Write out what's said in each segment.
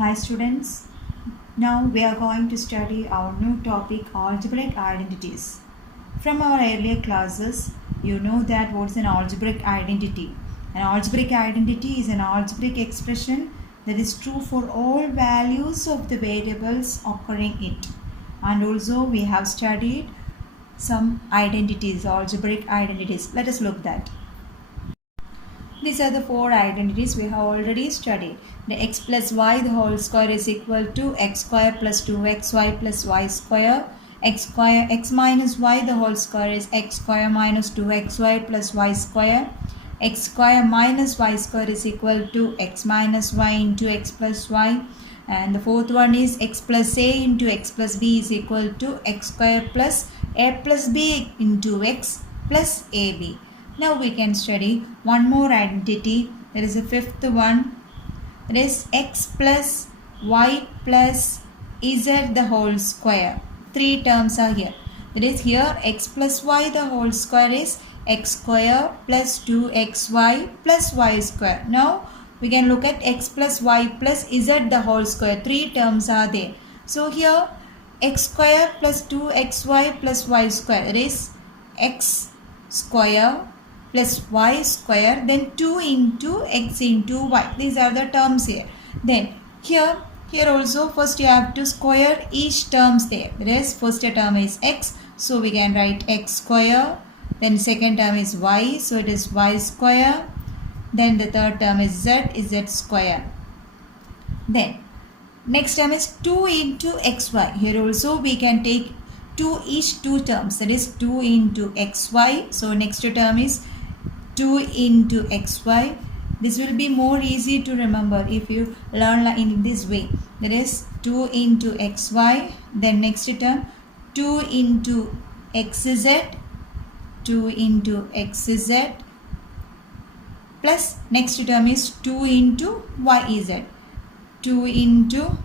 Hi students, now we are going to study our new topic algebraic identities. From our earlier classes, you know that what's an algebraic identity. An algebraic identity is an algebraic expression that is true for all values of the variables occurring in it. And also we have studied some identities, algebraic identities. Let us look at that. These are the four identities we have already studied. The x plus y the whole square is equal to x square plus 2xy plus y square. X minus y the whole square is x square minus 2xy plus y square. X square minus y square is equal to x minus y into x plus y. And the fourth one is x plus a into x plus b is equal to x square plus a plus b into x plus ab. Now we can study one more identity. There is a fifth one. That is x plus y plus z the whole square. Three terms are here. That is here x plus y the whole square is x square plus 2xy plus y square. Now we can look at x plus y plus z the whole square. Three terms are there. So here x square plus 2xy plus y square. That is x square plus y square, then 2 into x into y. These are the terms here. Then here also first you have to square each terms there. That is first term is x, so we can write x square. Then second term is y, so it is y square. Then the third term is z square. Then next term is 2 into xy. Here also we can take each two terms. That is 2 into xy. So next term is 2 into xy. This will be more easy to remember if you learn in this way. That is 2 into xy. Then next term 2 into xz. 2 into xz. Plus next term is 2 into yz. 2 into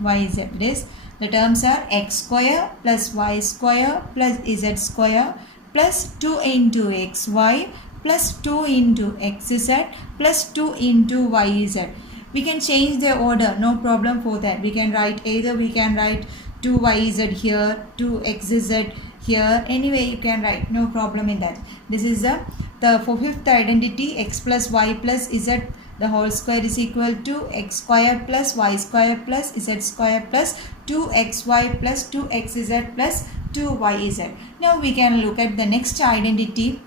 yz. That is the terms are x square plus y square plus z square plus 2 into xy plus 2 into xz plus 2 into yz. We can change the order, no problem for that. We can write 2yz here, 2xz here. Anyway, you can write, no problem in that. This is the fifth identity, x plus y plus z the whole square is equal to x square plus y square plus z square plus 2xy plus 2xz plus 2yz. Now we can look at the next identity.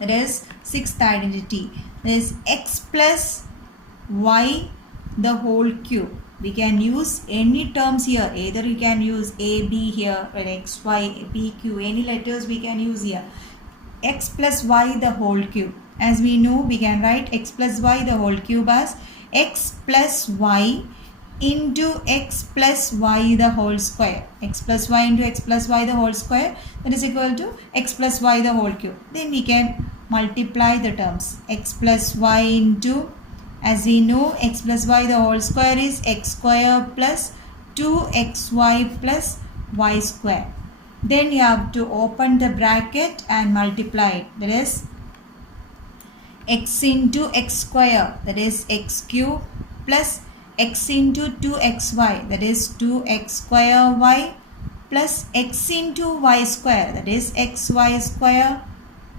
That is sixth identity. That is x plus y the whole cube. We can use any terms here. Either you can use a, b here, or x, y, p, q. Any letters we can use here. X plus y the whole cube. As we know, we can write x plus y the whole cube as x plus y into x plus y the whole square. X plus y into x plus y the whole square, that is equal to x plus y the whole cube. Then we can multiply the terms. X plus y into, as we know, x plus y the whole square is x square plus 2xy plus y square. Then you have to open the bracket and multiply it. That is x into x square, that is x cube, plus x into 2xy, that is 2x square y, plus x into y square, that is xy square,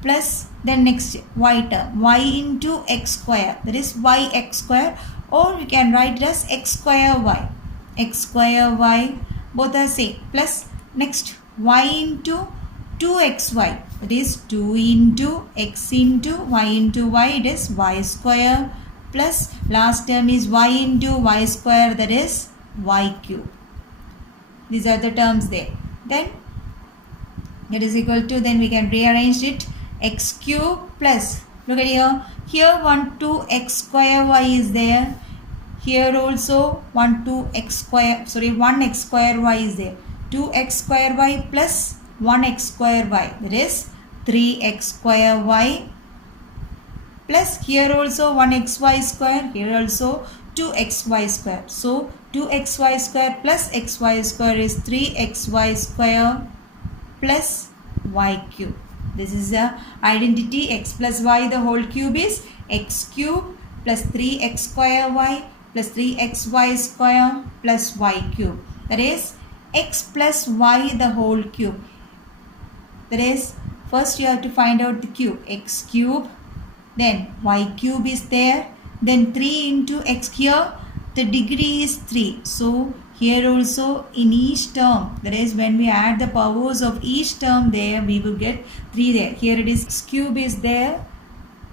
plus the next y term, y into x square, that is yx square, or we can write it as x square y. X square y, both are same, plus next y into 2xy, that is 2 into x into y, it is y square, plus last term is y into y square, that is y cube. These are the terms there. Then it is equal to, then we can rearrange it, x cube plus, look at here 2x square y is there. Here also 1x square y is there. 2x square y plus 1x square y, that is 3x square y, plus here also 1xy square, here also 2xy square. So 2xy square plus xy square is 3xy square plus y cube. This is the identity. X plus y the whole cube is x cube plus 3x square y plus 3xy square plus y cube. That is x plus y the whole cube. That is, first you have to find out the cube. X cube, then y cube is there, then 3 into x. Here the degree is 3. So here also in each term, that is when we add the powers of each term there, we will get 3 there. Here it is x cube is there,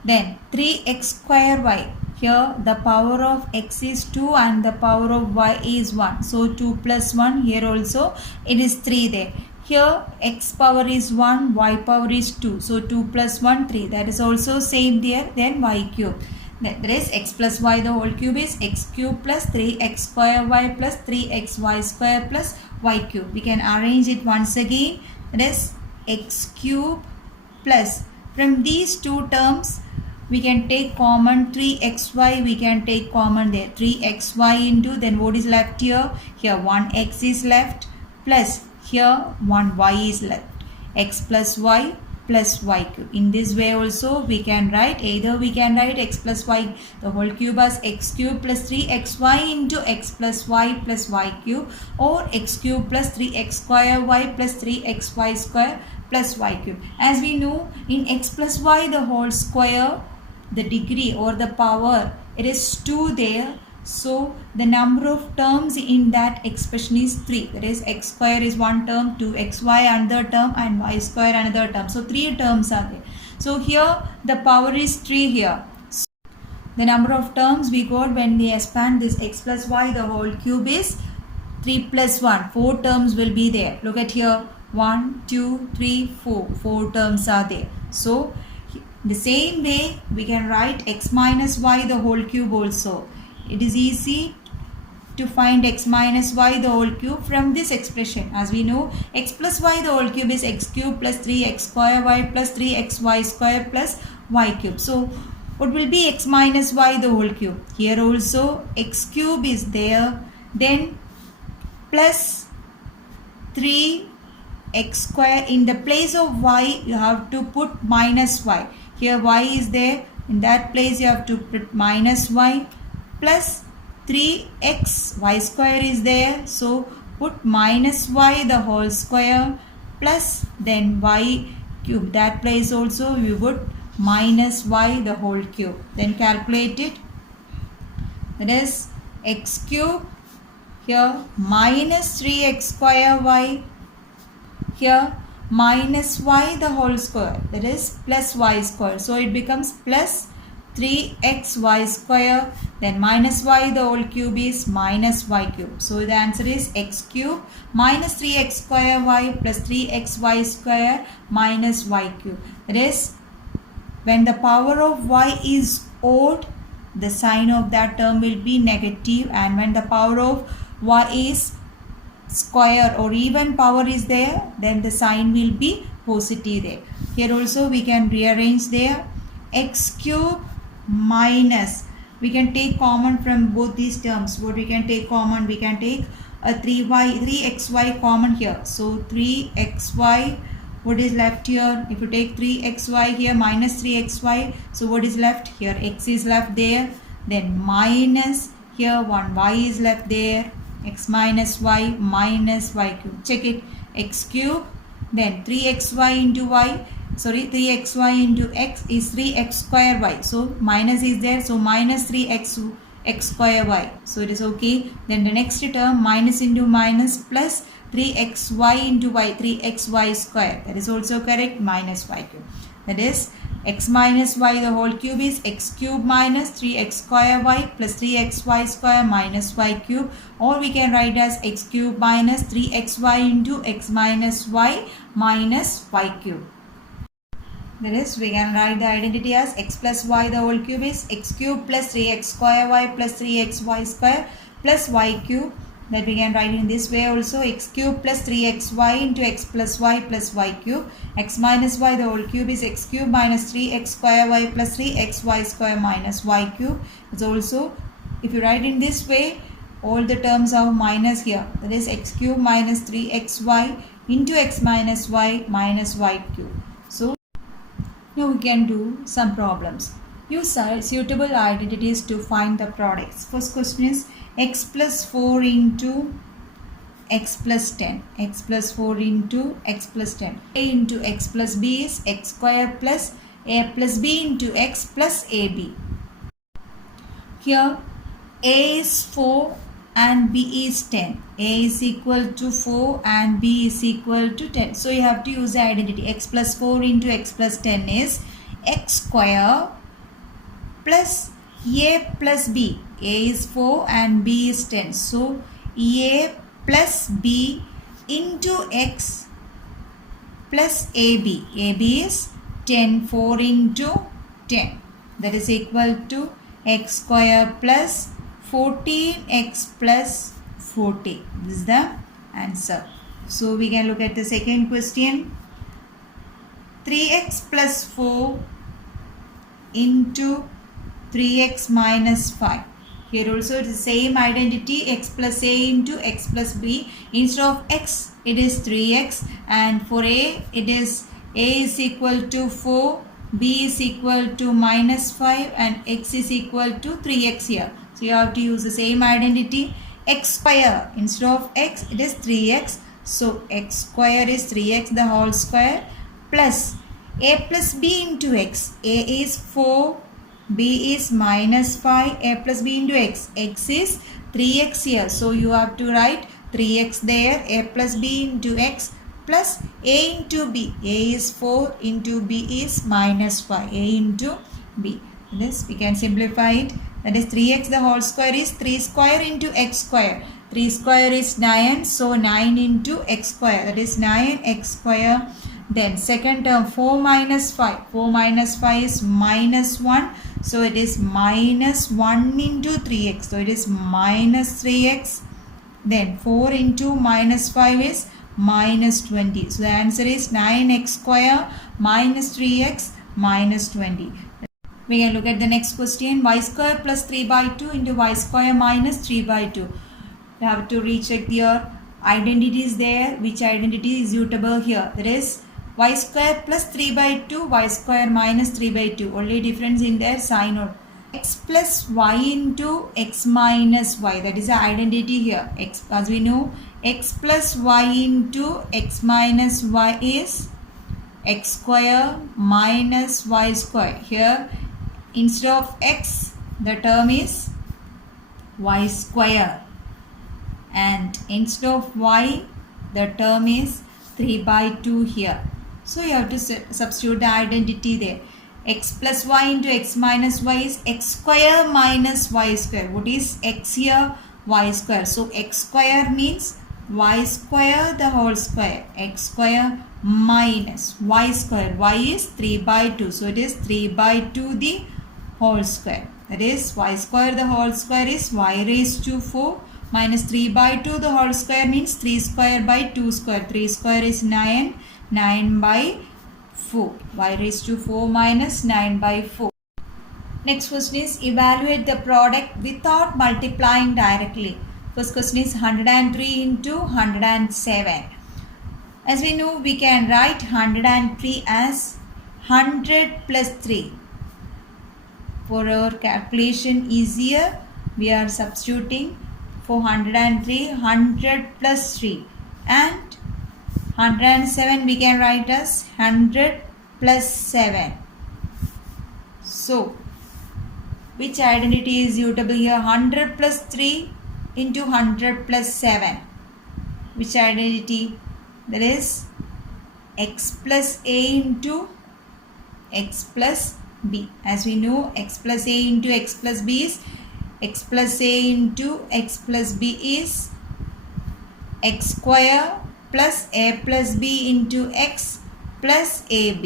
then 3x square y. Here the power of x is 2 and the power of y is 1. So 2 plus 1, here also it is 3 there. Here x power is 1, y power is 2. So 2 plus 1, 3. That is also same there. Then y cube. That is x plus y the whole cube is x cube plus 3x square y plus 3xy square plus y cube. We can arrange it once again. That is x cube plus, from these two terms we can take common 3xy, we can take common there. 3xy into, then what is left here? Here 1x is left plus here 1y is left. X plus y plus y cube. In this way also we can write, either we can write x plus y the whole cube as x cube plus 3xy into x plus y plus y cube, or x cube plus 3x square y plus 3xy square plus y cube. As we know, in x plus y the whole square, the degree or the power, it is 2 there. So the number of terms in that expression is 3. That is x square is one term, 2xy another term, and y square another term. So 3 terms are there. So here the power is 3 here. So the number of terms we got when we expand this x plus y the whole cube is 3 plus 1. 4 terms will be there. Look at here. 1, 2, 3, 4. 4 terms are there. So the same way we can write x minus y the whole cube also. It is easy to find x minus y the whole cube from this expression. As we know, x plus y the whole cube is x cube plus 3x square y plus 3xy square plus y cube. So what will be x minus y the whole cube? Here also x cube is there, then plus 3x square. In the place of y you have to put minus y. Here y is there, in that place you have to put minus y plus 3x, y square is there, so put minus y the whole square plus then y cube. That place also you put minus y the whole cube. Then calculate it. That is x cube, here minus 3x square y, here minus y the whole square, that is plus y square. So it becomes plus 3xy square, then minus y the whole cube is minus y cube. So the answer is x cube minus 3x square y plus 3xy square minus y cube. That is, when the power of y is odd, the sign of that term will be negative, and when the power of y is square or even power is there, then the sign will be positive there. Here also we can rearrange there. X cube minus, we can take common from both these terms. What we can take common? We can take a 3xy common here. So 3xy, what is left here? If you take 3xy here minus 3xy, so what is left here? X is left there, then minus here 1y is left there, x minus y minus y cube. Check it. X cube, then 3xy into y, 3xy into x is 3x square y. So minus is there, so minus 3x x square y. So it is okay. Then the next term, minus into minus plus 3xy into y, 3xy square. That is also correct, minus y cube. That is x minus y the whole cube is x cube minus 3x square y plus 3xy square minus y cube, or we can write as x cube minus 3xy into x minus y minus y cube. That is, we can write the identity as x plus y the whole cube is x cube plus 3x square y plus 3xy square plus y cube. That we can write in this way also, x cube plus 3xy into x plus y plus y cube. X minus y the whole cube is x cube minus 3x square y plus 3xy square minus y cube. It's also, if you write in this way, all the terms are minus here. That is x cube minus 3xy into x minus y minus y cube. So now we can do some problems. Use suitable identities to find the products. First question is x plus 4 into x plus 10. X plus 4 into x plus 10. A into x plus b is x square plus a plus b into x plus ab. Here a is 4 and b is 10. A is equal to 4 and b is equal to 10. So you have to use the identity. X plus 4 into x plus 10 is x square plus a plus b. A is 4 and b is 10. So a plus b into x plus ab. Ab is 10. 4 into 10. That is equal to x square plus 14x plus 40. This is the answer. So we can look at the second question. 3x plus 4 into 3x minus 5. Here also it is the same identity, x plus a into x plus b. Instead of x it is 3x, and for a it is a is equal to 4, b is equal to minus 5, and x is equal to 3x here. So you have to use the same identity. X square, instead of x it is 3x. So x square is 3x the whole square plus a plus b into x. A is 4, b is minus 5, a plus b into x. X is 3x here. So you have to write 3x there, a plus b into x plus a into b. A is 4 into b is minus 5. A into b. This we can simplify it. That is 3x the whole square is 3 square into x square. 3 square is 9. So 9 into x square. That is 9x square. Then second term 4 minus 5. 4 minus 5 is minus 1. So it is minus 1 into 3x. So it is minus 3x. Then 4 into minus 5 is minus 20. So the answer is 9x square minus 3x minus 20. We can look at the next question. Y square plus 3 by 2 into y square minus 3 by 2. You have to recheck your identities there. Which identity is suitable here? That is y square plus 3 by 2, y square minus 3 by 2. Only difference in their sign or x plus y into x minus y. That is the identity here. X, as we know, x plus y into x minus y is x square minus y square. Here instead of x the term is y square, and instead of y the term is 3 by 2 here. So you have to substitute the identity there. X plus y into x minus y is x square minus y square. What is x here? Y square. So x square means y square the whole square. X square minus y square. Y is 3 by 2. So it is 3 by 2 the whole square. That is y square the whole square is y raised to 4 minus 3 by 2 the whole square means 3 square by 2 square. 3 square is 9. 9 by 4. Y raised to 4 minus 9 by 4. Next question is evaluate the product without multiplying directly. First question is 103 into 107. As we know, we can write 103 as 100 plus 3. For our calculation easier, we are substituting for 103 100 plus 3, and 107 we can write as 100 plus 7. So which identity is suitable here? 100 plus 3 into 100 plus 7. Which identity? That is x plus a into x plus b. As we know, x plus a into x plus b is x plus a into x plus b is x square plus a plus b into x plus ab.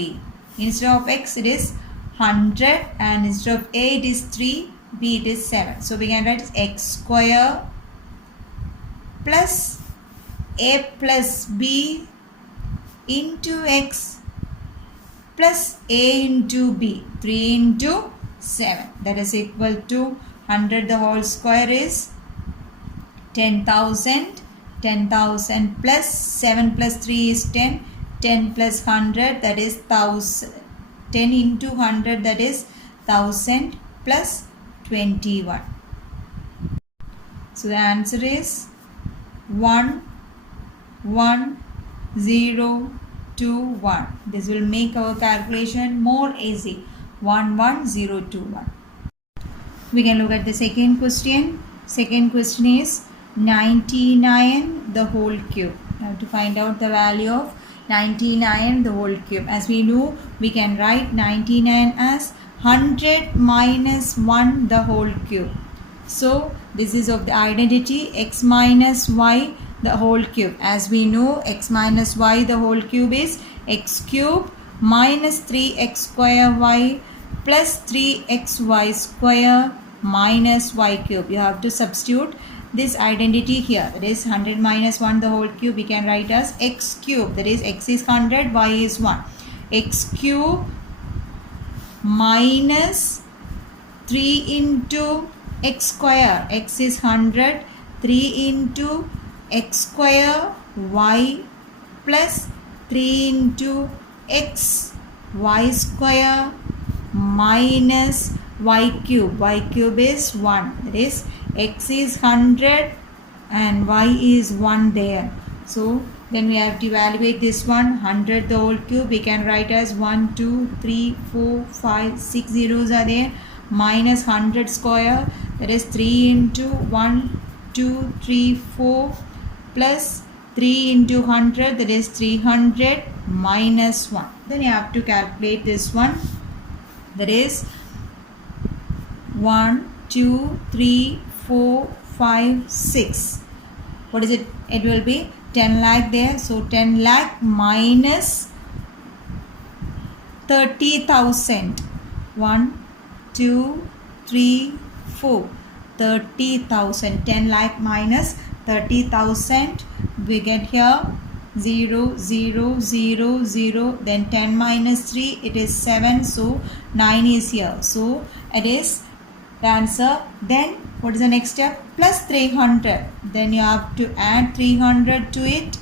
Instead of x it is 100, and instead of a it is 3, b it is 7. So we can write x square plus a plus b into x plus a into b. 3 into 7. That is equal to 100 the whole square is 10,000. 10,000 plus 7 plus 3 is 10. 10 plus 100 that is 1000. 10 into 100 that is 1000 plus 21. So the answer is 11021. This will make our calculation more easy. 11021. We can look at the second question. Second question is 99 the whole cube. Now to find out the value of 99 the whole cube. As we know, we can write 99 as 100 minus 1 the whole cube. So this is of the identity x minus y the whole cube. As we know, x minus y the whole cube is x cube minus 3x square y plus 3xy square minus y cube. You have to substitute this identity here. That is 100 minus 1 the whole cube. We can write as x cube. That is x is 100, y is 1. X cube minus 3 into x square. X is 100. 3 into x square y plus 3 into x y square minus y cube. Y cube is 1. That is x is 100 and y is 1 there. So then we have to evaluate this one. 100 the whole cube we can write as 1, 2, 3, 4, 5, 6 zeros are there. Minus 100 square, that is 3 into 1, 2, 3, 4 plus 3 into 100, that is 300 minus 1. Then you have to calculate this one. That is 1, 2, 3, 4, 5, 6. What is it? It will be 10 lakh there. So 10 lakh minus 30,000. 1, 2, 3, 4. 30,000. 10 lakh minus 30,000. We get here 0, 0, 0, 0. Then 10 minus 3. It is 7. So 9 is here. So it is the answer. Then what is the next step? Plus 300. Then you have to add 300 to it.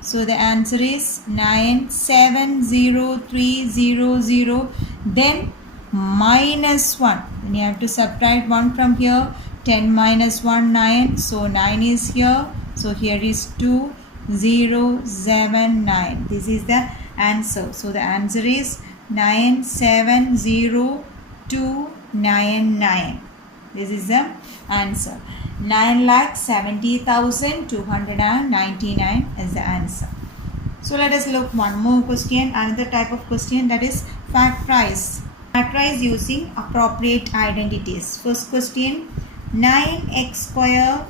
So the answer is 970300. Then minus 1. Then you have to subtract 1 from here. 10 minus 1, 9. So 9 is here. So here is 2079. This is the answer. So the answer is 970299. This is the answer. 9,70,299 is the answer. So let us look one more question. Another type of question, that is factorize. Factorize using appropriate identities. First question, 9x square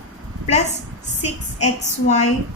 plus 6xy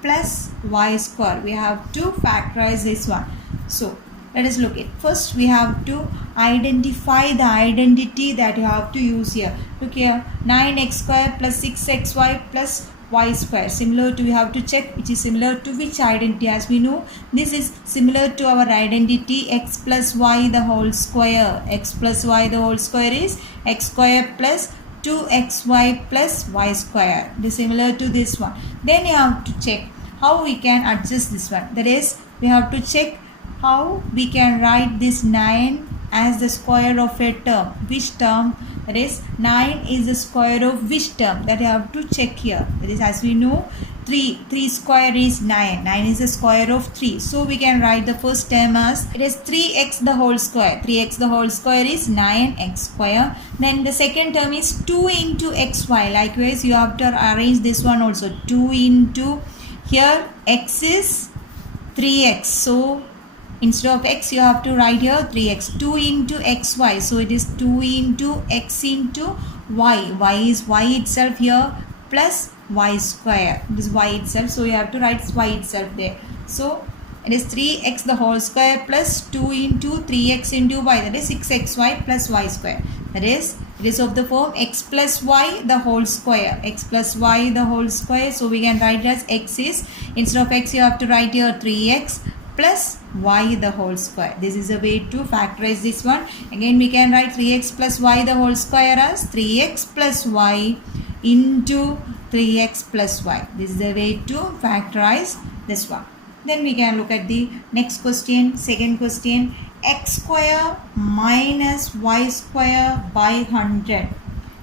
plus y square. We have to factorize this one. So let us look at. First we have to identify the identity that you have to use here. Look here, 9x square plus 6xy plus y square. Similar to, you have to check which is similar to which identity. As we know, this is similar to our identity x plus y the whole square. X plus y the whole square is x square plus 2xy plus y square. It is similar to this one. Then you have to check how we can adjust this one. That is, we have to check how we can write this 9 as the square of a term. Which term? That is, 9 is the square of which term? That you have to check here. That is, as we know, 3 square is 9. 9 is the square of 3. So we can write the first term as, it is 3x the whole square. 3x the whole square is 9x square. Then the second term is 2 into xy. Likewise, you have to arrange this one also. 2 into, here x is 3x. So instead of x, you have to write here 3x. 2 into xy. So it is 2 into x into y. Y is y itself here plus y square. It is y itself. So you have to write y itself there. So it is 3x the whole square plus 2 into 3x into y. That is 6xy plus y square. That is, it is of the form x plus y the whole square. X plus y the whole square. So we can write it as x is, instead of x you have to write here 3x plus y the whole square. This is a way to factorize this one. Again we can write 3x plus y the whole square as 3x plus y into 3x plus y. This is the way to factorize this one. Then we can look at the next question. Second question, x square minus y square by 100.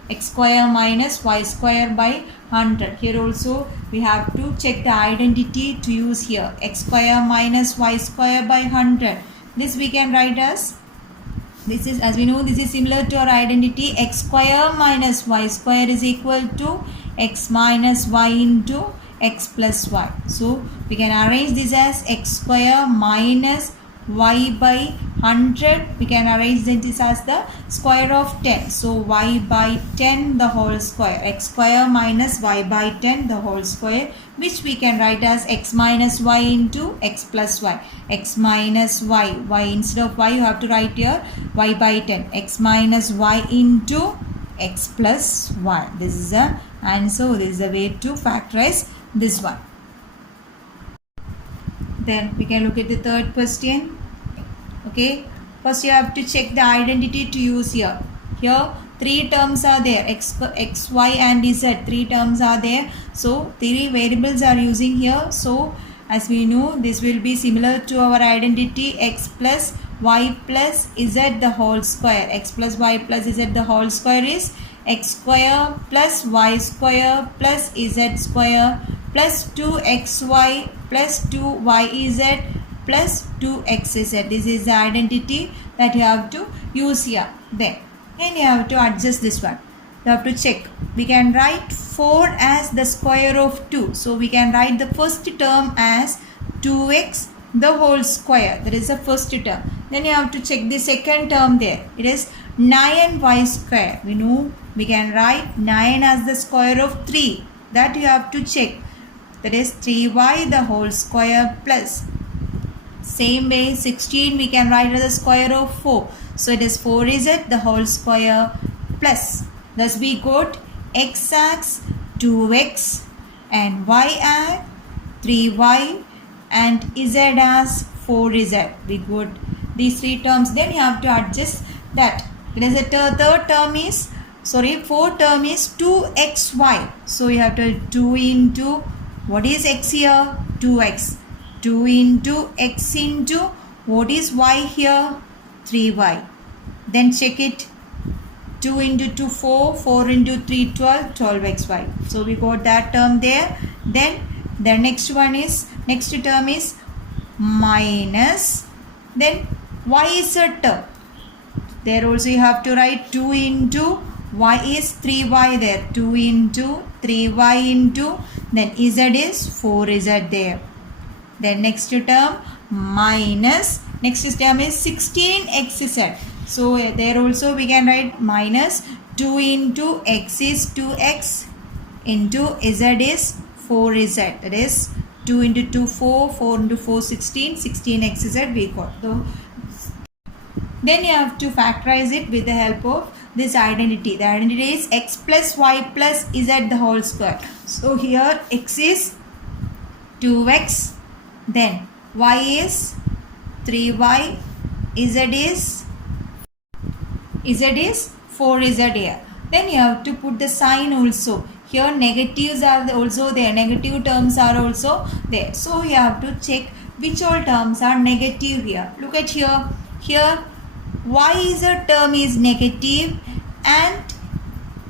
X square minus y square by 100. Here also we have to check the identity to use here. X square minus y square by 100. This we can write as, this is, as we know, this is similar to our identity. X square minus y square is equal to x minus y into x plus y. So we can arrange this as x square minus y by 100. We can arrange this as the square of 10. So y by 10 the whole square. X square minus y by 10 the whole square, which we can write as x minus y into x plus y. X minus y. Y instead of y you have to write here y by 10. X minus y into x plus y. This is the answer. This is the way to factorize this one. Then we can look at the third question. Okay, first you have to check the identity to use here. Here three terms are there, x, y and z. Three terms are there. So three variables are using here. So as we know, this will be similar to our identity x plus y plus z the whole square. X plus y plus z the whole square is x square plus y square plus z square plus 2xy plus 2yz plus 2xz. This is the identity that you have to use here. Then you have to adjust this one. You have to check. We can write 4 as the square of 2. So we can write the first term as 2x the whole square. That is the first term. Then you have to check the second term there. It is 9y square. We know we can write 9 as the square of 3. That you have to check. That is 3y the whole square plus. Same way 16 we can write as the square of 4. So it is 4z the whole square plus. Thus we got x as 2x and y as 3y and z as 4z. We got these three terms. Then you have to adjust that. It is a third term is, fourth term is 2xy. So you have to 2 into, what is x here? 2x. 2 into x into, what is y here? 3y. Then check it. 2 into 2, 4. 4 into 3, 12. 12xy. So we got that term there. Then the next term is minus. Then y is a term. There also you have to write 2 into y is 3y there. 2 into 3y into, then z is 4z there. Then next term minus, next term is 16xz. So there also we can write minus 2 into x is 2x into z is 4z. That is 2 into 2, 4, 4 into 4, 16, 16xz we got. So then you have to factorize it with the help of this identity. The identity is x plus y plus z the whole square. So here x is 2x. Then y is 3y, z is 4z here. Then you have to put the sign also. Here negatives are also there. Negative terms are also there. So you have to check which all terms are negative here. Look at here. Here yz term is negative and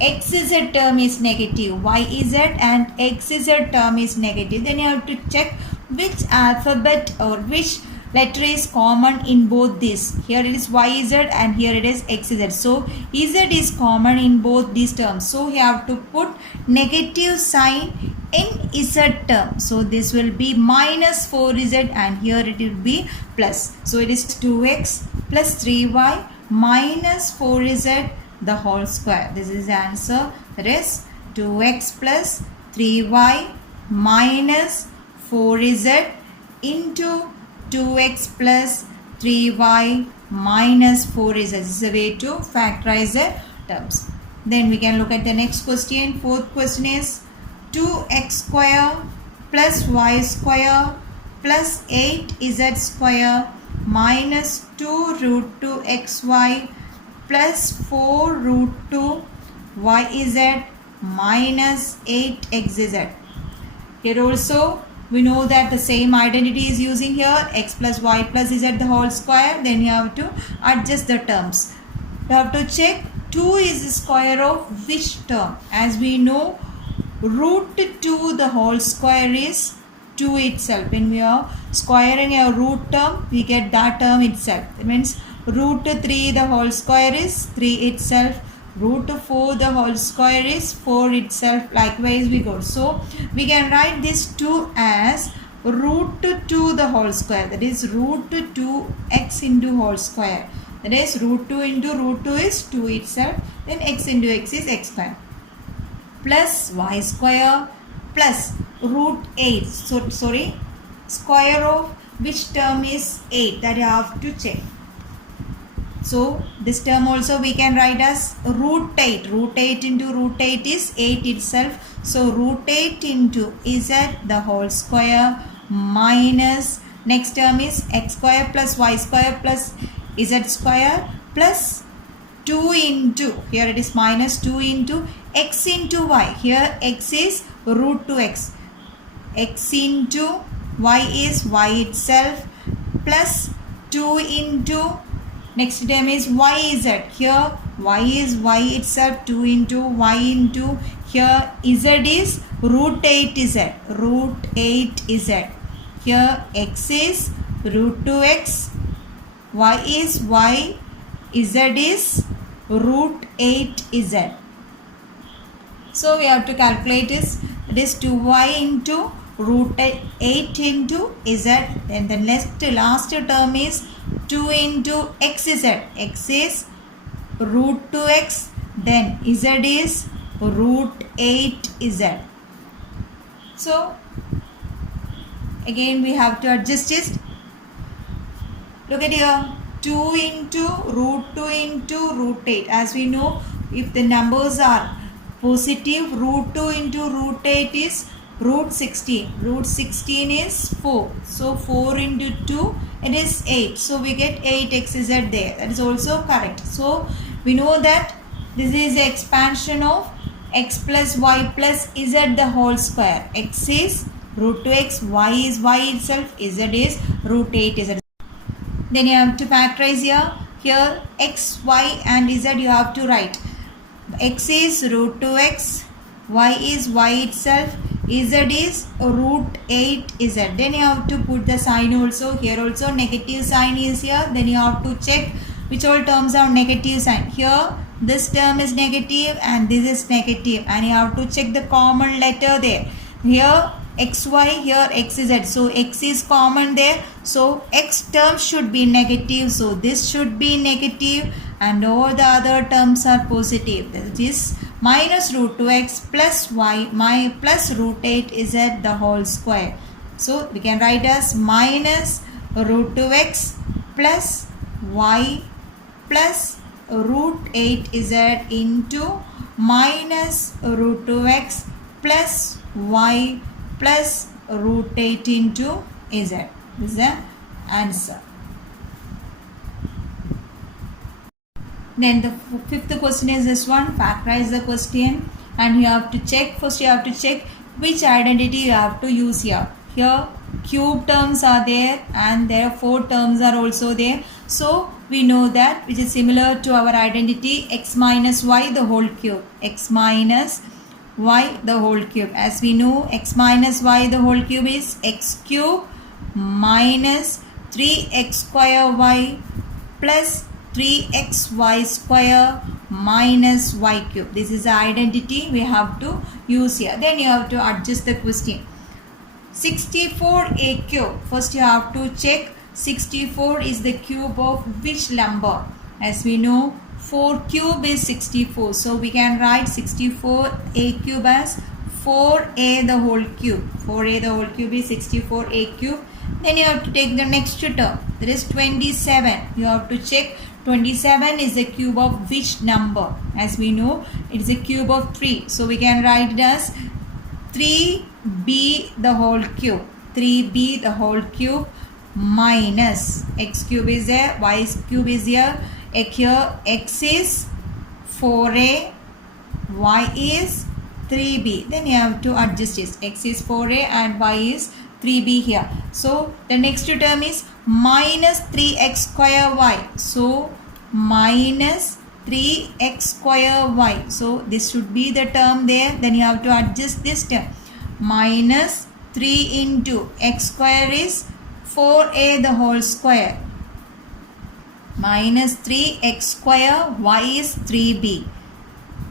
xz term is negative. Yz and xz term is negative. Then you have to check which alphabet or which letter is common in both these. Here it is yz and here it is xz. So z is common in both these terms. So you have to put negative sign in z term. So this will be minus 4z and here it will be plus. So it is 2x plus 3y minus 4z the whole square. This is the answer. That is 2x plus 3y minus 4z into 2x plus 3y minus 4z. This is a way to factorize the terms. Then we can look at the next question. Fourth question is 2x square plus y square plus 8z square minus 2 root 2 xy plus 4 root 2 yz minus 8xz. Here also we know that the same identity is using here, x plus y plus z the whole square. Then you have to adjust the terms. You have to check 2 is the square of which term. As we know, root 2 the whole square is 2 itself. When we are squaring a root term, we get that term itself. That means root 3 the whole square is 3 itself. Root 4 the whole square is 4 itself. Likewise we go. So we can write this 2 as root 2 the whole square. That is root 2x into whole square. That is root 2 into root 2 is 2 itself. Then x into x is x square. Plus y square plus root 8. So square of which term is 8, that you have to check. So this term also we can write as root 8. Root 8 into root 8 is 8 itself. So root 8 into z the whole square minus next term is x square plus y square plus z square plus 2 into, here it is minus 2 into x into y. Here x is root 2x. X into y is y itself plus 2 into next term is yz. Here y is y itself, 2 into y into here z is root 8z. Root 8z. Here x is root 2x, y is y, z is root 8z. So we have to calculate this. It is 2y into root 8 into z. Then the last term is 2 into xz. X is root 2x. Then z is root 8z. So again we have to adjust it. Look at here. 2 into root 2 into root 8. As we know, if the numbers are positive, root 2 into root 8 is root 16. Root 16 is 4. So 4 into 2, it is 8. So we get 8xz there. That is also correct. So we know that this is the expansion of x plus y plus z the whole square. X is root 2x, y is y itself, z is root 8z. Then you have to factorize here. Here x, y and z you have to write. X is root 2x, y is y itself, z is root 8z. Then you have to put the sign also. Here also negative sign is here. Then you have to check which all terms are negative sign. Here this term is negative and this is negative, and you have to check the common letter there. Here xy, here xz. So x is common there. So x term should be negative. So this should be negative and all the other terms are positive. That is minus root 2x plus y plus root 8z the whole square. So we can write as minus root 2x plus y plus root 8z into minus root 2x plus y plus root 8 into z. This is the answer. Then the fifth question is this one. Factorize the question and you have to check. First you have to check which identity you have to use here. Here cube terms are there and there are 4 terms are also there. So we know that which is similar to our identity x minus y the whole cube. X minus y the whole cube. As we know, x minus y the whole cube is x cube minus 3x square y plus 3xy square minus y cube. This is the identity we have to use here. Then you have to adjust the question. 64a cube. First you have to check 64 is the cube of which number. As we know, 4 cube is 64. So we can write 64a cube as 4a the whole cube. 4a the whole cube is 64a cube. Then you have to take the next term. That is 27. You have to check 27 is the cube of which number. As we know, it is a cube of 3. So we can write it as 3b the whole cube. 3b the whole cube minus x cube is there, y cube is here. Here x is 4a, y is 3b. Then you have to adjust this. X is 4a and y is 3b here. So the next term is minus 3x square y. So minus 3x square y. So this should be the term there. Then you have to adjust this term. Minus 3 into x square is 4a the whole square. Minus 3x square, y is 3b.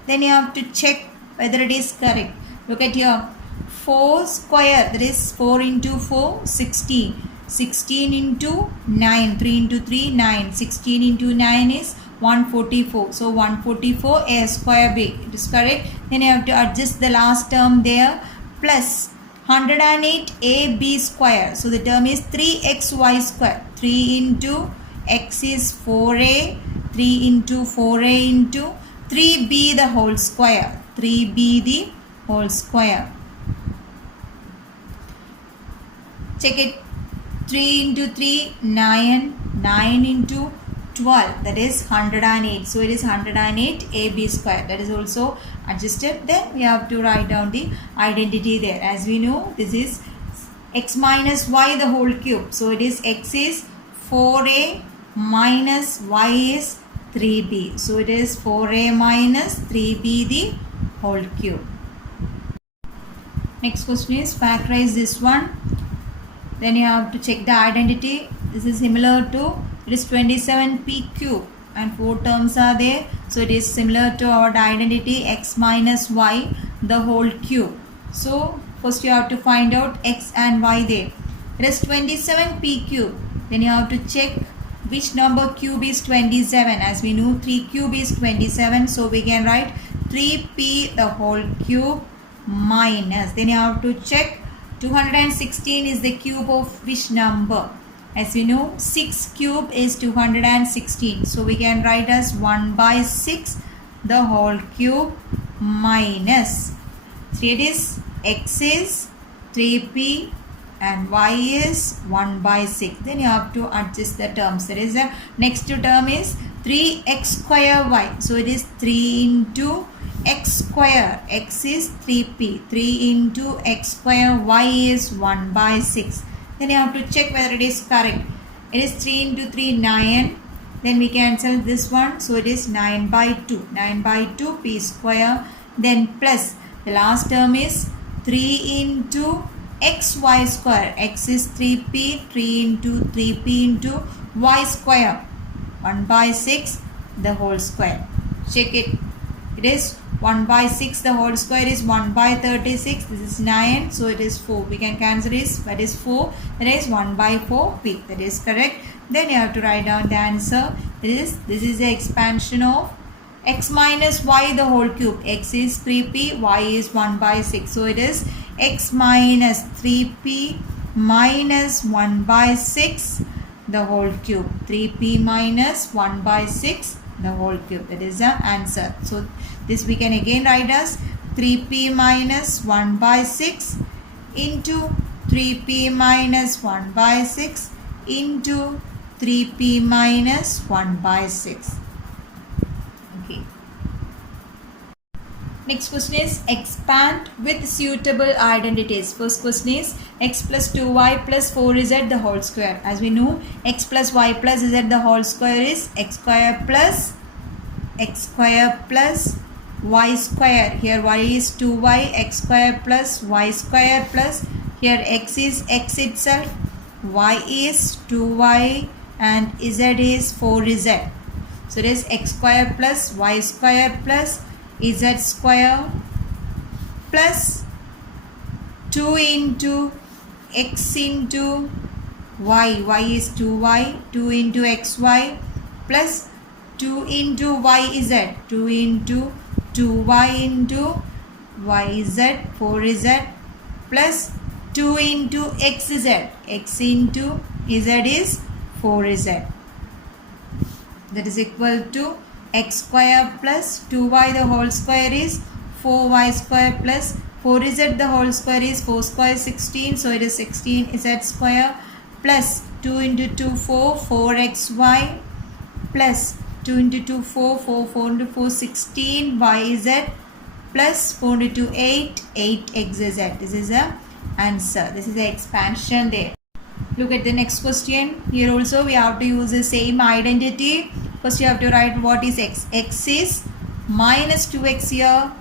Then you have to check whether it is correct. Look at here. 4 square, that is 4 into 4, 16. 16 into 9, 3 into 3, 9. 16 into 9 is 144. So 144 a square b. It is correct. Then you have to adjust the last term there. Plus 108 ab square. So the term is 3xy square. 3 into x is 4a. 3 into 4a into 3b the whole square. 3b the whole square. Check it. 3 into 3, 9. 9 into 12, that is 108. So it is 108 ab square. That is also adjusted. Then we have to write down the identity there. As we know, this is x minus y the whole cube. So it is x is 4a minus y is 3b. So it is 4a minus 3b the whole cube. Next question is factorize this one. Then you have to check the identity. This is similar to, it is 27p cube and 4 terms are there. So it is similar to our identity x minus y the whole cube. So first you have to find out x and y there. It is 27p cube. Then you have to check which number cube is 27. As we know, 3 cube is 27. So we can write 3p the whole cube minus. Then you have to check 216 is the cube of which number. As we know, 6 cube is 216. So we can write as 1 by 6 the whole cube minus. So it is x is 3p and y is 1 by 6. Then you have to adjust the terms. There is a next term is 3x square y. So it is 3 into x square. X is 3p. 3 into x square, y is 1 by 6. Then you have to check whether it is correct. It is 3 into 3, 9. Then we cancel this one. So it is 9 by 2. 9 by 2 p square. Then plus the last term is 3 into xy square. X is 3p. 3 into 3p into y square. 1 by 6 the whole square. Check it. It is 1 by 6 the whole square is 1 by 36. This is 9. So it is 4. We can cancel this. That is 4. That is 1 by 4p. That is correct. Then you have to write down the answer. This is the expansion of x minus y the whole cube. X is 3p. Y is 1 by 6. So it is x minus 3p minus 1 by 6 the whole cube. 3p minus 1 by 6 the whole cube. That is the answer. So this we can again write as 3p minus 1 by 6 into 3p minus 1 by 6 into 3p minus 1 by 6. Okay. Next question is expand with suitable identities. First question is x plus 2y plus 4z the whole square. As we know, x plus y plus z the whole square is x square plus y square. Here y is 2y, x square plus y square plus here x is x itself, y is 2y and z is 4z. So it is x square plus y square plus z square plus 2 into x into y. Y is 2y, 2 into xy plus 2 into yz. 2 into 2y into yz, 4z plus 2 into xz. X into z is 4z. That is equal to x square plus 2y the whole square is 4y square plus 4z the whole square is 4 square 16. So it is 16z square plus 2 into 2 4, 4xy plus 2 into 2 4, 4, 4 into 4 16 yz plus 4 into 2 8, 8xz. This is a answer. This is the expansion there. Look at the next question. Here also we have to use the same identity. First you have to write what is x. X is minus 2x here,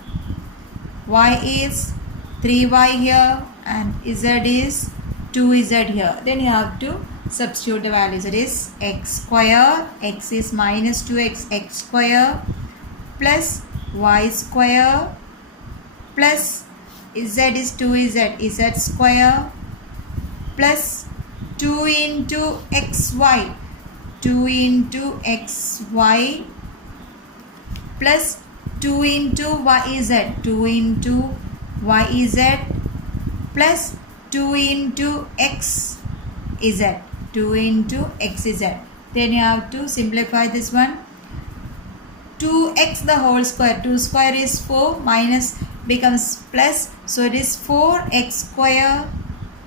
y is 3y here, and z is 2z here. Then you have to substitute the values. It is x square, x is minus 2x, x square, plus y square, plus z is 2z, z square, plus 2 into xy, 2 into xy, plus 2 into yz, 2 into yz, plus 2 into xz, 2 into xz. Then you have to simplify this one. 2x the whole square, 2 square is 4, minus becomes plus, so it is 4x square,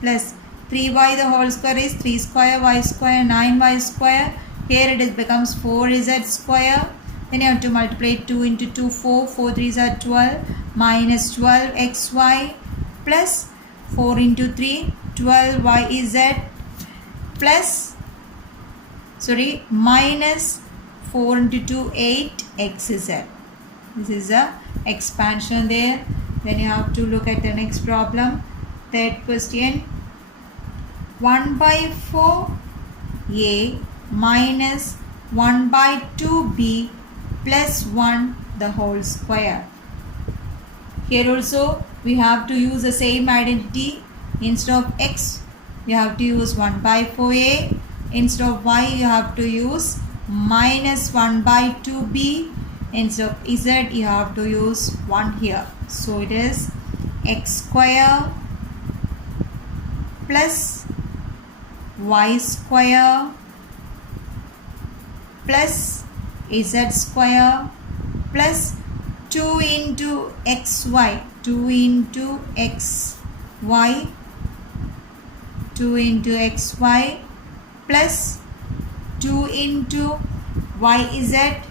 plus 3y the whole square is 3 square y square, 9y square. Here it is becomes 4z square. Then you have to multiply 2 into 2, 4, 4 3s are 12, minus 12xy, plus 4 into 3, 12yz, plus, minus 4 into 2, 8xz. This is the expansion there. Then you have to look at the next problem. Third question. 1 by 4a minus 1 by 2b plus 1 the whole square. Here also we have to use the same identity. Instead of x you have to use 1 by 4a. Instead of y you have to use minus 1 by 2b. Instead of z you have to use 1 here. So it is x square plus y square plus z square plus 2 into xy, 2 into xy, 2 into xy, plus 2 into yz,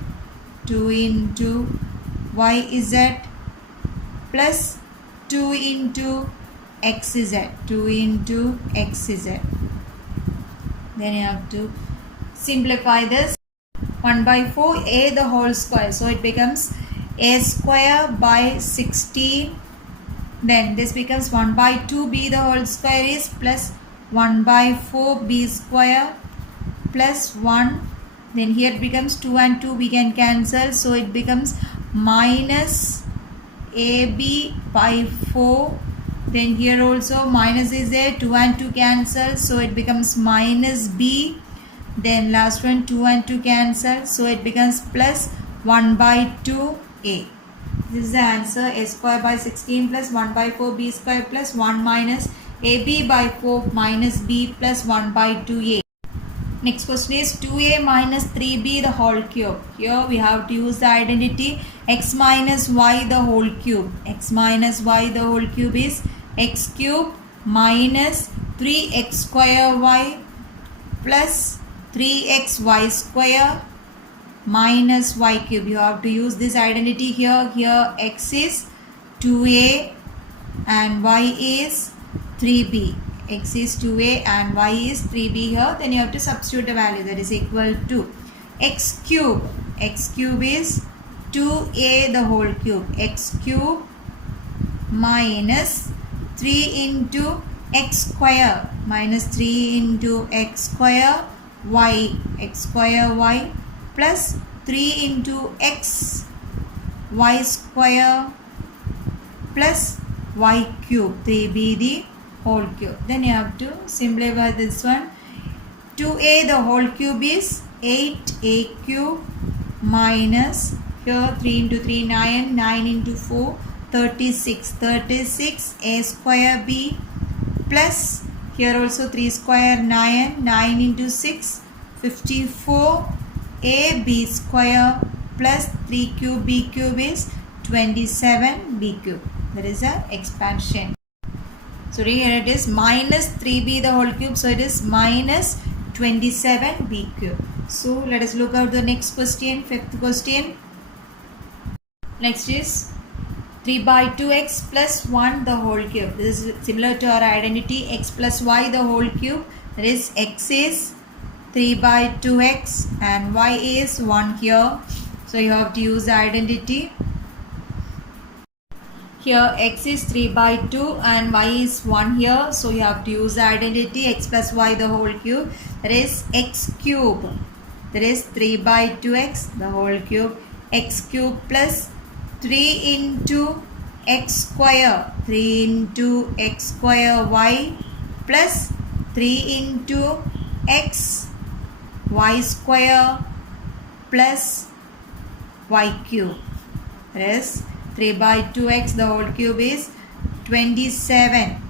2 into yz, plus 2 into xz, 2 into xz. Then you have to simplify this. 1 by 4a the whole square, so it becomes a square by 16. Then this becomes 1 by 2b the whole square is plus 1 by 4b square plus 1. Then here it becomes 2 and 2 we can cancel, so it becomes minus ab by 4. Then here also minus is there, 2 and 2 cancel, so it becomes minus b. Then last one 2 and 2 cancel, so it becomes plus 1 by 2a. This is the answer. A square by 16 plus 1 by 4b square plus 1 minus ab by 4 minus b plus 1 by 2a. Next question is 2a minus 3b the whole cube. Here we have to use the identity x minus y the whole cube. X minus y the whole cube is x cube minus 3x square y plus 3xy square minus y cube. You have to use this identity here. Here x is 2a and y is 3b. X is 2a and y is 3b here. Then you have to substitute the value, that is equal to x cube. X cube is 2a the whole cube. X cube minus 3 into x square, minus 3 into x square y, x square y, plus 3 into x y square plus y cube, 3b the whole cube. Then you have to simplify this one. 2a the whole cube is 8a cube minus, here 3 into 3 9, 9 into 4 36, 36 a square b plus, here also 3 square 9, 9 into 6 54 a b square plus 3 cube b cube is 27 b cube. That is a expansion. So here it is minus 3b the whole cube, so it is minus 27 b cube. So let us look at the next question, fifth question. Next is 3 by 2x plus 1 the whole cube. This is similar to our identity x plus y the whole cube. That is x is 3 by 2x and y is 1 here. So you have to use the identity. Here x is 3 by 2 and y is 1 here. So you have to use the identity x plus y the whole cube. That is x cube. That is 3 by 2x the whole cube. X cube plus 3 into x square. 3 into x square y plus 3 into x y square plus y cube. That is 3 by 2x the whole cube is 27.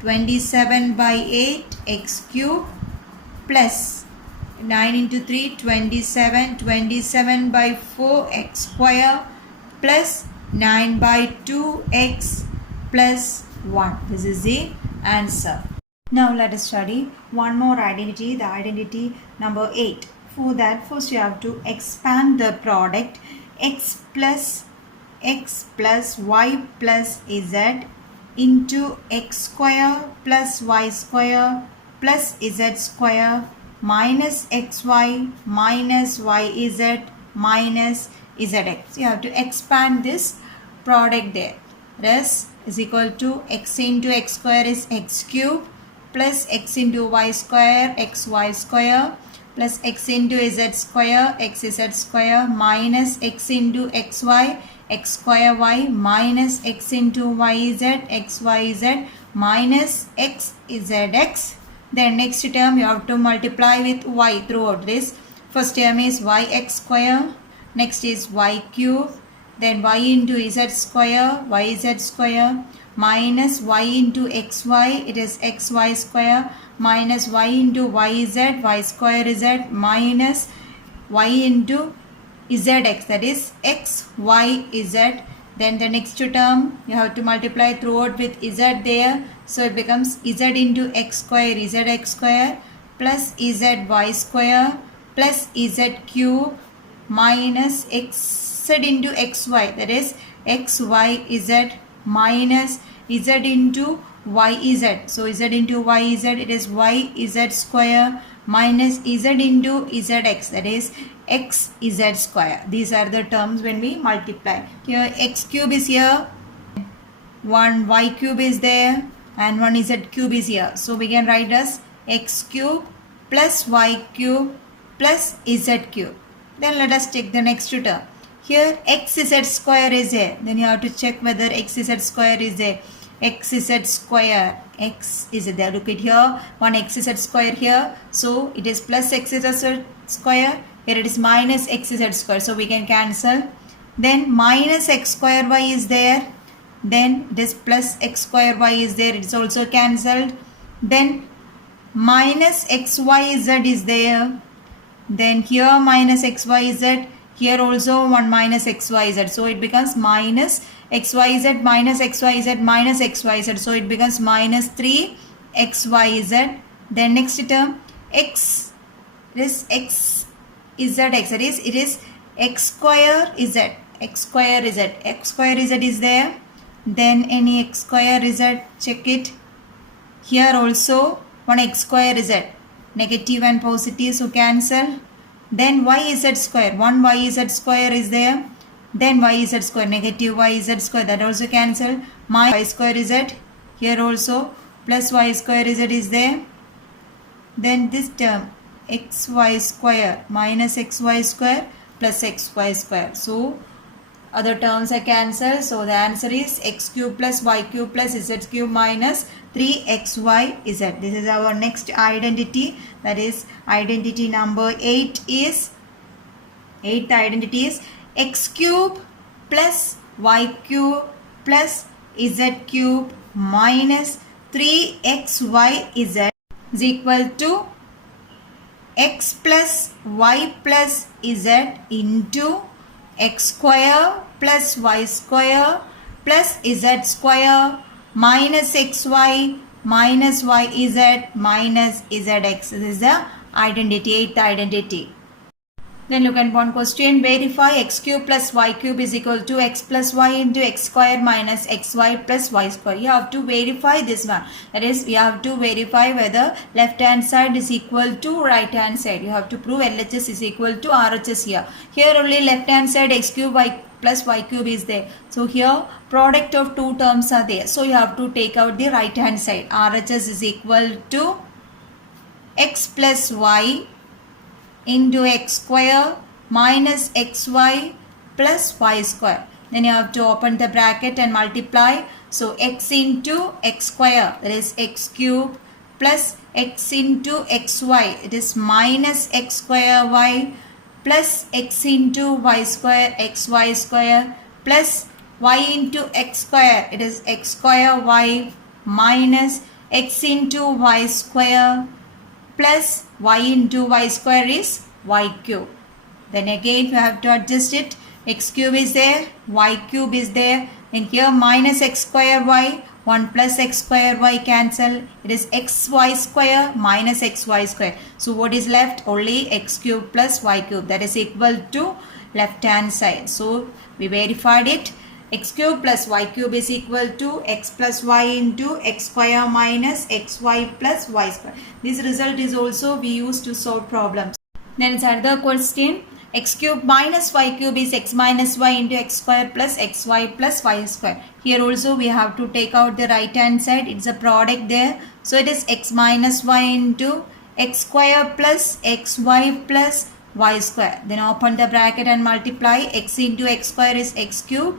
27 by 8 x cube plus 9 into 3 27. 27 by 4 x square plus 9 by 2 x plus 1. This is the answer. Now let us study one more identity, the identity number 8. For that, first you have to expand the product x plus y plus z into x square plus y square plus z square minus xy minus yz minus zx. You have to expand this product there. This is equal to x into x square is x cube plus x into y square xy square plus x into z square xz square minus x into xy x square y minus x into yz xyz minus xzx. Then next term you have to multiply with y throughout this. First term is yx square, next is y cube, then y into z square yz square minus y into xy, it is xy square minus y into yz y square z minus y into zx, that is xyz. Then the next term you have to multiply throughout with z there, so it becomes z into x square zx square plus zy square plus z cube minus x into xy, that is xyz minus z into yz. So z into yz, it is yz square minus z into zx, that is xz square. These are the terms when we multiply. Here x cube is here, one y cube is there and one z cube is here. So we can write as x cube plus y cube plus z cube. Then let us take the next term. Here xz square is there. Then you have to check whether xz square is there. xz square, x is there. Look at here, one xz square here. So it is plus xz square. Here it is minus xz square. So we can cancel. Then minus x square y is there. Then this plus x square y is there. It is also cancelled. Then minus xyz is there. Then here minus xyz. Here also one minus xyz. So it becomes minus xyz minus xyz minus xyz. So it becomes minus 3 xyz. Then next term x, this x zx, that is it is x square z, x square z, x square z is there. Then any x square z, check it. Here also one x square z, negative and positive, so cancel. Then yz square, one yz square is there. Then yz square, negative yz square, that also cancel. Minus y square z, here also plus y square z is there. Then this term xy square minus xy square plus xy square. So other terms are cancelled. So the answer is x cube plus y cube plus z cube minus 3xyz. This is our next identity. That is identity number 8 is, 8th identity is x cube plus y cube plus z cube minus 3xyz is equal to x plus y plus z into x square plus y square plus z square minus xy minus yz minus zx. This is the identity, 8th identity. Then look at one question. Verify x cube plus y cube is equal to x plus y into x square minus xy plus y square. You have to verify this one. That is, we have to verify whether left hand side is equal to right hand side. You have to prove LHS is equal to RHS here. Here only left hand side x cube y plus y cube is there. So here product of two terms are there. So you have to take out the right hand side. RHS is equal to x plus y into x square minus xy plus y square. Then you have to open the bracket and multiply. So x into x square, that is x cube, plus x into xy, it is minus x square y, plus x into y square xy square, plus y into x square, it is x square y, minus x into y square, plus y into y square is y cube. Then again you have to adjust it. X cube is there, y cube is there. And here minus x square y, 1 plus x square y cancel. It is xy square minus xy square. So what is left? Only x cube plus y cube. That is equal to left hand side. So we verified it. X cube plus y cube is equal to x plus y into x square minus xy plus y square. This result is also we use to solve problems. Then it's another question. X cube minus y cube is x minus y into x square plus xy plus y square. Here also we have to take out the right hand side. It's a product there. So it is x minus y into x square plus xy plus y square. Then open the bracket and multiply. X into x square is x cube,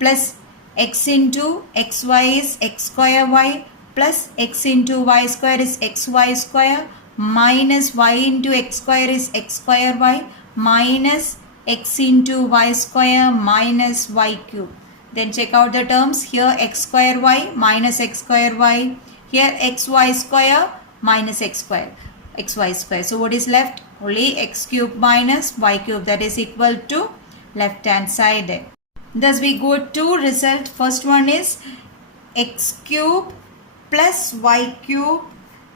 plus x into xy is x square y, plus x into y square is xy square, minus y into x square is x square y, minus x into y square minus y cube. Then check out the terms. Here x square y minus x square y. Here xy square minus x square xy square. So what is left? Only x cube minus y cube, that is equal to left hand side. Thus we go to result. First one is x cube plus y cube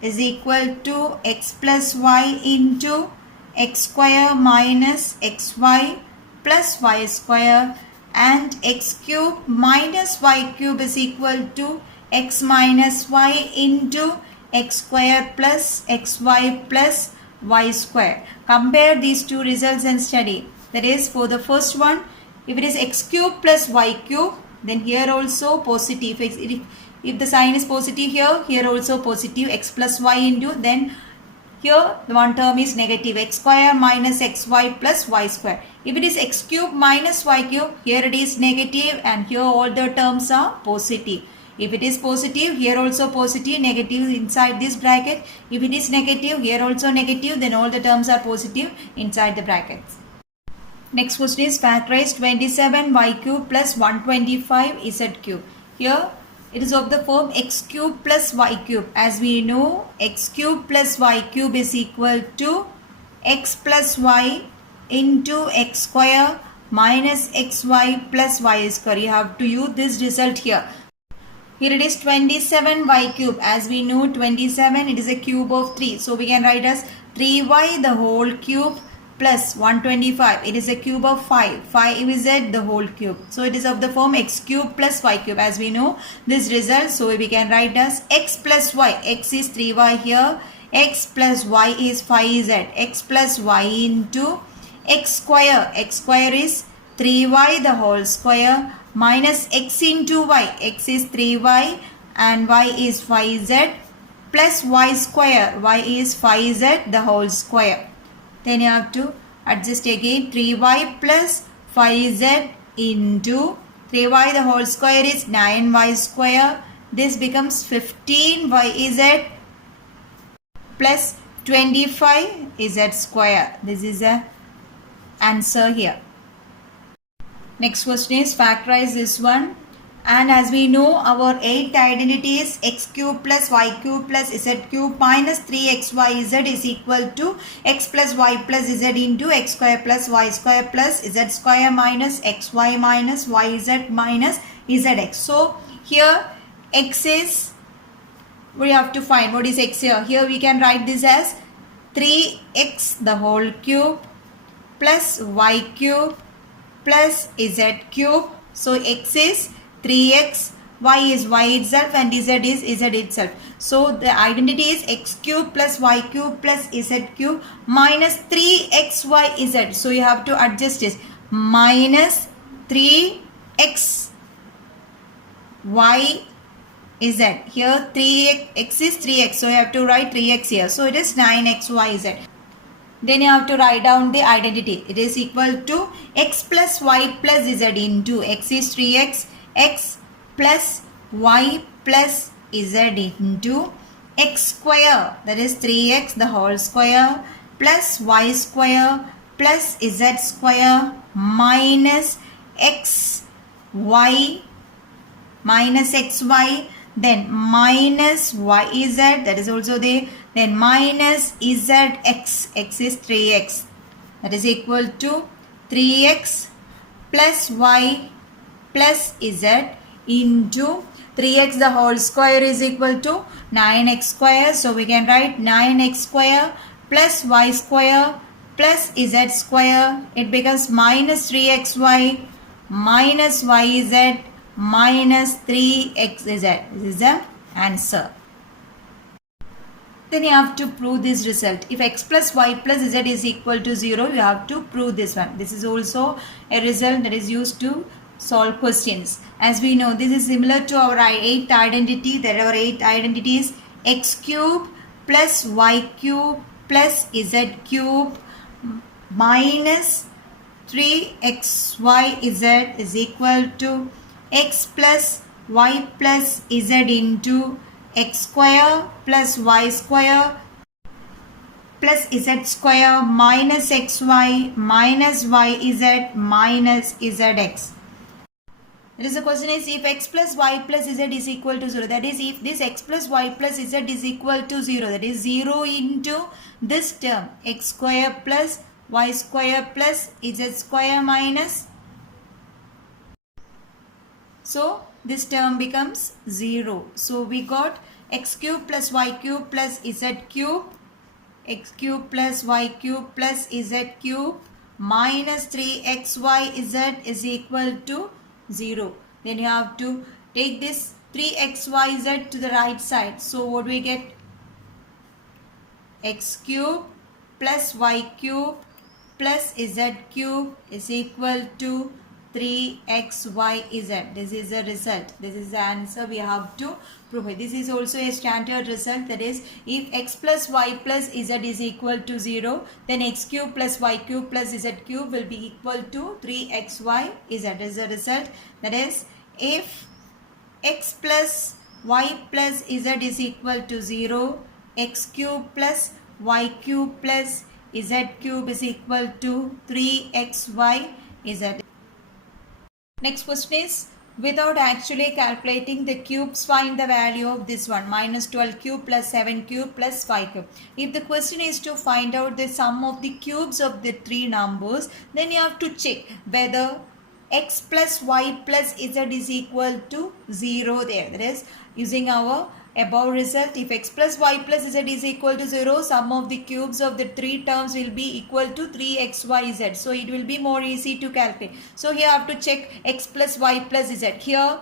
is equal to x plus y into x square minus xy plus y square, and x cube minus y cube is equal to x minus y into x square plus xy plus y square. Compare these two results and study. That is, for the first one, if it is x cube plus y cube, then here also positive. If the sign is positive here, here also positive, x plus y into, then here the one term is negative, x square minus xy plus y square. If it is x cube minus y cube, here it is negative, and here all the terms are positive. If it is positive, here also positive, negative inside this bracket. If it is negative, here also negative, then all the terms are positive inside the brackets. Next question is factorize 27y cube plus 125z cube. Here it is of the form x cube plus y cube. As we know, x cube plus y cube is equal to x plus y into x square minus xy plus y square. You have to use this result here. Here it is 27y cube. As we know, 27, it is a cube of 3. So we can write as 3y the whole cube plus 125. It is a cube of 5. 5z the whole cube. So it is of the form x cube plus y cube. As we know this result, so we can write as x plus y. X is 3y here. X plus y is 5z. X plus y into x square. X square is 3y the whole square minus x into y. X is 3y and y is 5z plus y square. Y is 5z the whole square. Then you have to adjust again. 3y plus 5z into 3y the whole square is 9y square. This becomes 15yz plus 25z square. This is the answer here. Next question is factorize this one. And as we know, our 8th identity is x cube plus y cube plus z cube minus 3xyz is equal to x plus y plus z into x square plus y square plus z square minus xy minus yz minus zx. So here x is, we have to find what is x here. Here we can write this as 3x the whole cube plus y cube plus z cube. So x is 3x, y is y itself, and z is z itself. So the identity is x cube plus y cube plus z cube minus 3xyz. So you have to adjust this. Minus 3x y z. Here 3x is 3x. So you have to write 3x here. So it is 9xyz. Then you have to write down the identity. It is equal to x plus y plus z into x is 3x, x plus y plus z into x square, that is 3x the whole square plus y square plus z square minus x y minus xy, then minus yz, that is also there, then minus zx, x is 3x, that is equal to 3x plus y plus z into 3x the whole square is equal to 9x square. So we can write 9x square plus y square plus z square. It becomes minus 3xy minus yz minus 3xz. This is the answer. Then you have to prove this result. If x plus y plus z is equal to 0, you have to prove this one. This is also a result that is used to solve questions. As we know, this is similar to our 8th identity. There are 8 identities: x cube plus y cube plus z cube minus 3xyz is equal to x plus y plus z into x square plus y square plus z square minus xy minus yz minus zx. There is a question is, if x plus y plus z is equal to 0, that is if this x plus y plus z is equal to 0, that is 0 into this term x square plus y square plus z square minus, so this term becomes 0. So we got x cube plus y cube plus z cube, x cube plus y cube plus z cube minus 3xyz is equal to 0. Then you have to take this 3xyz to the right side. So what do we get? X cube plus y cube plus z cube is equal to 3xyz. This is the result. This is the answer we have to prove it. This is also a standard result, that is if x plus y plus z is equal to 0, then x cube plus y cube plus z cube will be equal to 3xyz. Is the result. That is if x plus y plus z is equal to 0, x cube plus y cube plus z cube is equal to 3xyz. Next question is, without actually calculating the cubes, find the value of this one, minus 12 cube plus 7 cube plus 5 cube. If the question is to find out the sum of the cubes of the 3 numbers, then you have to check whether x plus y plus z is equal to 0 there. That is, using our above result, if x plus y plus z is equal to 0, sum of the cubes of the 3 terms will be equal to 3xyz. So it will be more easy to calculate. So here I have to check x plus y plus z. Here,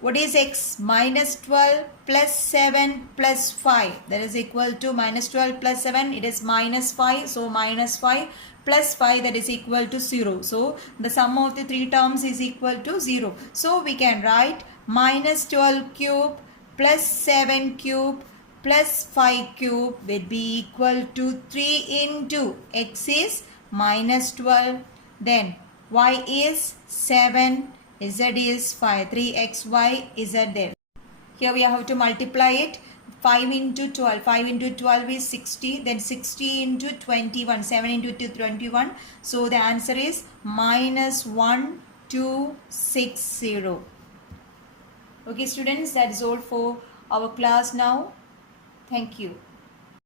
what is x? Minus 12 plus 7 plus 5. That is equal to minus 12 plus 7. It is minus 5. So minus 5 plus 5, that is equal to 0. So the sum of the 3 terms is equal to 0. So we can write minus 12 cube plus 7 cube plus 5 cube will be equal to 3 into x is minus 12, then y is 7, z is 5, 3xy is there. Here we have to multiply it. 5 into 12, 5 into 12 is 60, then 60 into 21, 7 into 2, 21. So the answer is minus 1260. Okay students, that is all for our class now. Thank you.